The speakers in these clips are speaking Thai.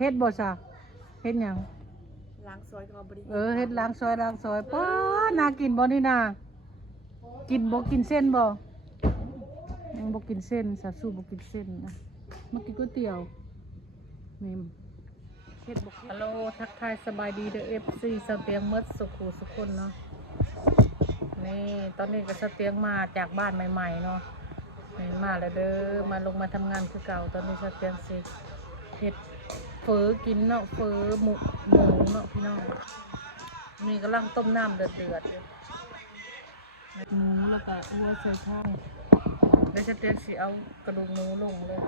เฮ็ดบ่ซะเฮ็ดหยังล้างซอยก็บ่ได้เฮ็ดล้างซอยป้าน่ากินบ่นี่นากินบ่กินเส้นบ่ยังบ่กินเส้นสาสู้บ่กินเส้นนะมากินก๋วยเตี๋ยวนี่เฮ็ดบ่ฮัลโหลทักทายสบายดีเด้อ FC สเตียงหมดสุขสุขคนเนาะนี่ตอนนี้ก็สเตียงมาจากบ้านใหม่ๆเนาะนี่มาแล้วเด้อมาลงมาทำงานคือเก่าตอนนี้สเตียงสิเฮ็ดเฟอกินเนาะเฟอหมูเนาะพี่น้องนี่กำลังต้มน้ำเดือดอยู่หมูแล้วก็วัวใส่ข้าวเดี๋ยวจะเตรียมสิเอากระดูกหมูลงเลย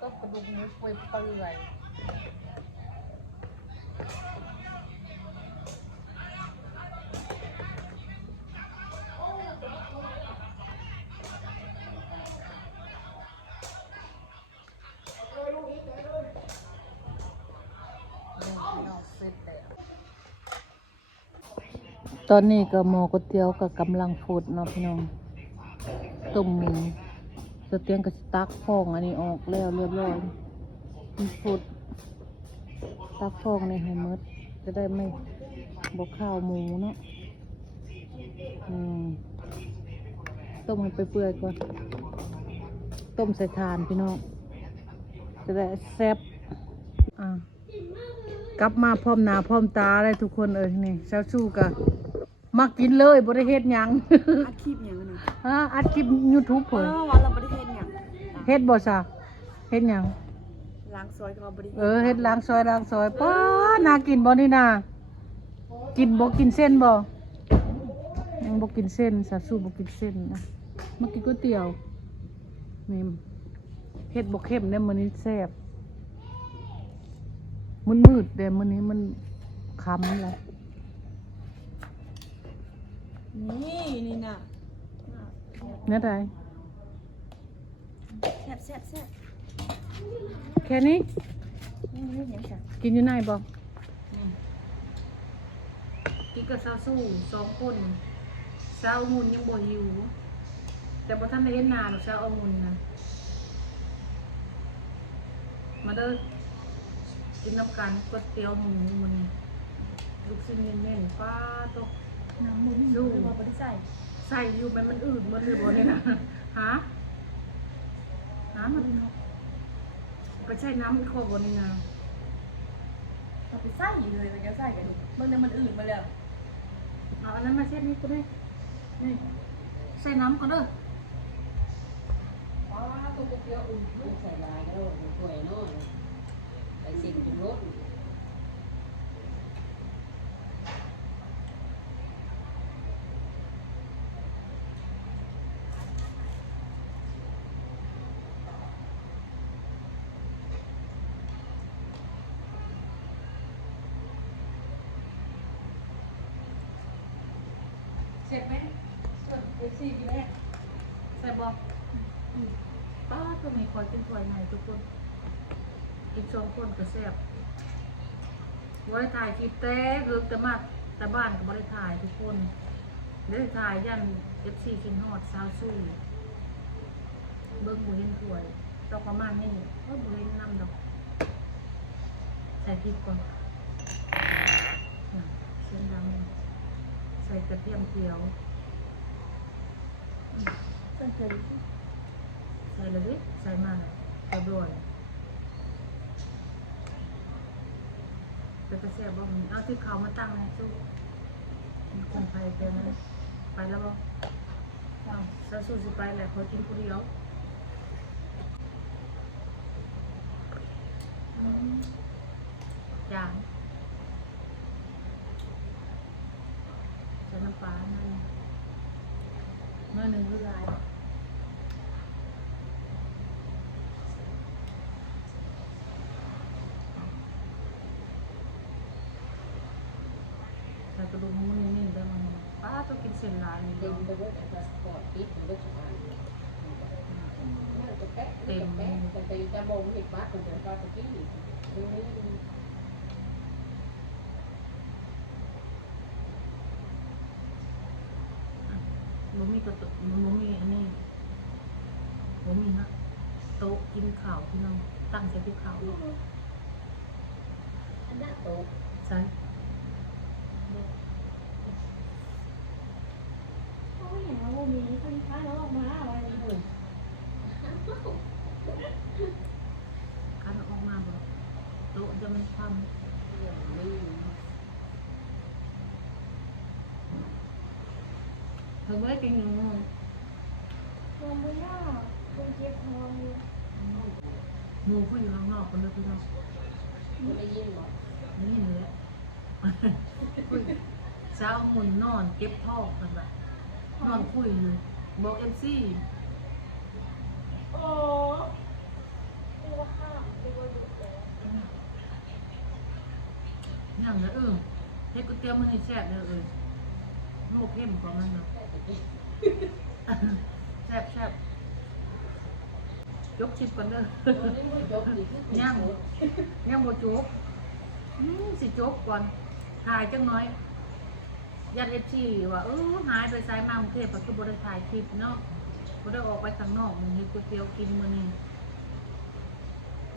ต้มกระดูกหมูเปื่อยตอนนี้ก็หม้อก๋วยเตี๋ยวก็กำลังฝุดเนาะพี่น้องต้มหมูสเตียงก็สิตักฟองอันนี้ออกแล้วเรียบร้อยมันฝุดตักฟองในให้หมดจะได้ไม่บกข้าวหมูเนาะต้มให้เปื่อยๆก่อนต้มใส่ถ่านพี่น้องจะได้แซ่บกลับมาพร้อมหน้าพร้อมตาเลยทุกคนนี่เช้าชูกันมากินเลยบริเฮ็ดหยังอัดคลิปหยังนะอัดคลิป YouTube เพิ่นว่าเราบ่ได้เฮ็ดหยังเฮ็ดบ่ซะเฮ็ดหยังล้างซอยก็บ่ได้เฮ็ดล้างซอยป้าน่ากินบ่นี่นากินบ่กินเส้นบ่ยังบ่กินเส้นสาสู้บ่กินเส้นนะมากินก๋วยเตี๋ยวนี่เฮ็ดบ่เข้มได้มื้อนี้แซ่บมืดแต่มื้อนี้มันค่ำแล้วนี่น่ะเนี่ยไดแซ่บแค่นี้กินอยู่ไหนบ่กินกับซาสู้2คนซาองุ่นยังบ่หิวแต่บ่ทันได้เห็นหน้าหรอกซาองุ่นนะมาเด้อกินน้ำกันก๋วยเตี๋ยวหมูมันลูกชิ้นเน้นๆป้าตกน้ำหมูดูบ่ได้ใส่อยู่มันอืดหมดเลยบ่เนี่ยนะฮะมันก็ใช่น้ำอีกข้อบ่นี่นะเอาไปใส่เลยมันจะใส่กันดูมันอืดมาแล้วเอาอันนั้นมาเช็ดนี่กูได้นี่ใส่น้ำก็เด้อตัวก๋วยเตี๋ยวอุ่นใส่ลายแล้วสวยเนาะใส่สิ่งจุดรสเสร็จไหมเอฟซีกินไหมใส่บอกป้าก็มีคอยเป็นคอยใหม่ทุกคนกิน2 คนก็แซ่บบ่ได้ถ่ายคลิปแต่เลิกแต่มาแต่บ้านก็บ่ได้ถ่ายทุกคนได้ถ่ายยันเอฟซีกินฮอดซาวสู้เบิ้งบ่เห็นถ้วยตอกประมาณนี้บ่เห็นน้ำดอกใส่พริกก่อนเสียงดังใส่กระเทียมเจียวใส่เลยดิใส่มาเลยกระโดดจะเสียบ้างเอาที่เขามาตั้งให้สู้คนไทยเป็นไปแล้วบ้างจะสู้สิไปแหละพอกินคนเดียวจางใส่น้ำปลาหน่อยหนึ่งคือลายใส่กระดูกหมูนิ่มๆได้มั้งป้าต้องกินเส้นลายนี่ เต็มไปด้วยพาสปอร์ตติดไปด้วยทุกอันเต็มไปจะมองเห็นบ้านคนเดียวก็ตะกี้ดูนี่ บ่มีกระตุกบ่มีอันนี้บ่มีฮะโต๊ะกินข้าวพี่น้องตั้งใส่ภูเขา อันนั้นโต ใช่ เขาไม่เห็นว่ามีคนค้าแล้วออกมาอะไร คันออกมาบ่โต๊ะจะมันทำ เรื่องนี้ เพิ่นบ่ได้กินอยู่ นมบุญย่าคนเจ็บท้อง หมู่เพิ่นอยู่ข้างนอกเพิ่นเด้อพี่น้อง ไม่ได้ยินหรอก นี่แหละเช้าหมุนนอนเก็บท้องเพิ่นว่านอนคุยอยู่บอก MC โอ้ตัวข้าวตัวดุเลย อย่างนั้นเฮ็ดก๋วยเตี๋ยวมันให้แซ่บเด้อโลกเข้มกว่ามันเนาะ แซ่บแซ่บยกชิปก่อนเด้อ ยกดีขึ้น ยังบ่จบสิจบก่อนถ่ายจังน้อยยัดFCว่าหายไปไสมากรุงเทพก็คือบ่ได้ถ่ายคลิปเนาะบ่ได้ออกไปข้างนอกมันเฮ็ดก๋วยเตี๋ยวกินมื้อนี้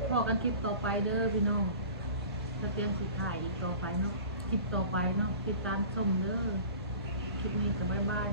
พอกันคลิปต่อไปเด้อพี่น้องถ้าเตรียมสิถ่ายอีกต่อไปเนาะคลิปต่อไปเนาะติดตามชมเด้อคลิปนี้ก็บ๊ายบาย